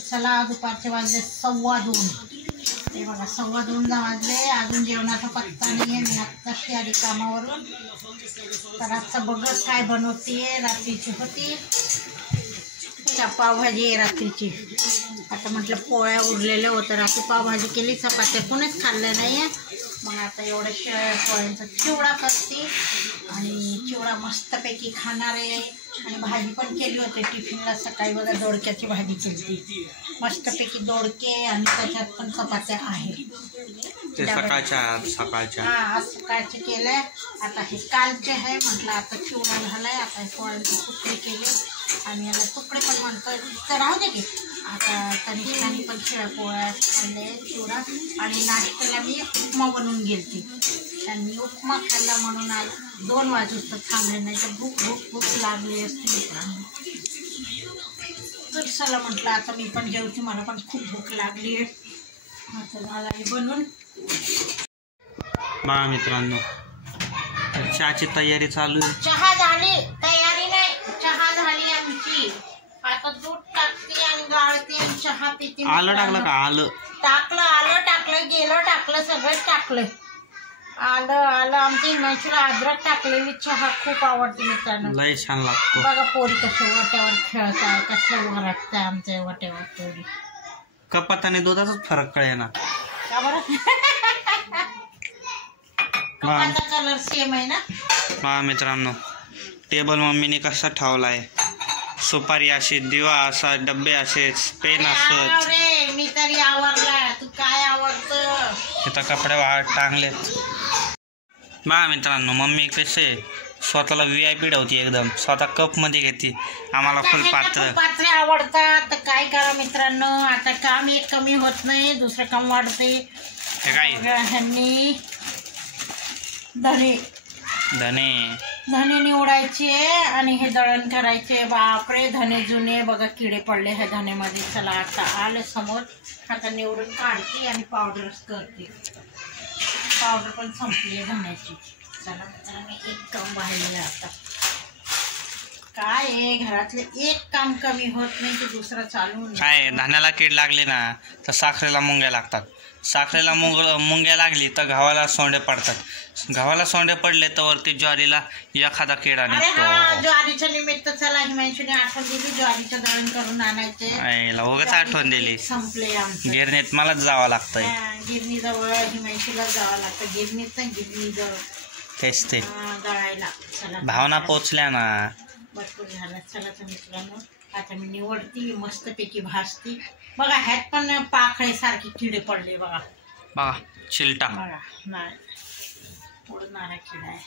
चला दुपारचे वाजले 2:15. ते बघा 2:15 वाजले, अजून जेवणाचा पत्ता नाही आहे. मी आत्ताशी आली कामावरून. तर आजचं बघत काय बनवते. रात्रीची होती पावभाजी आहे रात्रीची. आता म्हटलं पोळ्या उरलेल्या होतं, रात्री पावभाजी केली, चपात्या कोणीच खाल्ल्या नाही आहे. मग आता एवढ्या पोळ्यांचा चिवडा करते आणि चिवडा मस्तपैकी खाणार आहे. आणि भाजी पण केली होती टिफिनला सकाळी बघा, दोडक्याची भाजी केली मस्तपैकी, दोडके आणि त्याच्यात पण चपात्या आहेत. सकाळच्या आज सकाळचे केले. आता हे कालचे आहे. म्हटलं आता चिवडा झालाय, आता पोळ्यांचे तुकडे केले आणि याला तुकडे पण म्हणतोय तर राहू दे की. आता तनिष्काने पण पोळ्या खाल्ले, चिवडा. आणि नाश्त्याला मी उपमा बनवून गेलती. त्यांनी उपमा खाल्ला म्हणून आज 2 वाजता थांबले, नाही तर भूक लागली असते मित्रांनो. तर चला म्हटलं आता मी पण जेवते, मला पण खूप भूक लागली आहे. आता झाला आहे बनून. बघा मित्रांनो, चहाची तयारी चालू आहे. चहा झाली, तयारी नाही, चहा झाली आमची. आता दूध टाकते आणि गाळते आणि चहा पिते. आलं टाकलं का? आलं टाकलं गेलं टाकलं सगळं टाकलं. आलं आमच्या हिमाचूला अद्रक टाकलेली चहा खूप आवडते मित्रांनो. लय छान लागतो. बघा पोरी कसे वाट्यावर खेळताय, कसं वरटताय आमच्या वाट्यावर पोरी. कपात आणि दुधाचाच फरक कळेना का बरं? कपाचा कलर सेम आहे ना. बघा मित्रांनो, टेबल मम्मीने कसा ठेवलाय. सुपारी अशी, दिवा असा, डब्बे असेच, पेन असत. मी तरी आवडला, तू काय आवडतं? इथं कपडे टांगलेत. बघा मित्रांनो, मम्मी कसे स्वतःला VIP ठेवती एकदम. स्वतः कप मध्ये घेते. आम्हाला फुल पात्र आवडतात. तर काय करा मित्रांनो, आता काम एक कमी होत नाही, दुसरं काम वाढते. काय ह्यांनी धने निवडायचे आणि हे दळण करायचे. बापरे, धने जुने बघा, किडे पडले ह्या धनेमध्ये. चला आता आलं समोर, आता निवडून काढते आणि पावडरच करते. पावडर पण संपली आहे धण्याची. चला मित्रांनो, एक काम बाहेर आता. काय आहे, घरातले एक काम कमी होत नाही की दुसरं चालू नाही. काय धान्याला कीड लागली ना तर साखरेला मुंग्या लागतात. साखरेला मुंग्या लागली तर गव्हाला सोंडे पडतात. गव्हाला सोंडे पडले तर वरती ज्वारीला एखादा किडा निघतो. ज्वारीच्या निमित्त चला हिमांशूने आठवण दिली, ज्वारीचं दळण करून आणायचे. उगाच आठवण दिली. संपले आमचं. गिरणीत मलाच जावं लागतंय. गिरणी जवळ हिमांशूला जावं लागतं. गिरणी जवळ तेच ते दळायला. चला भावना पोचल्या ना. भरपूर झालं. चला तर मित्रांनो, आता मी निवडती, मस्तपैकी भाजती. बघा ह्यात पण पाखळे सारखे किडे पडले बघा. बघा चिलटा बघा नाही उडणारा किडा आहे.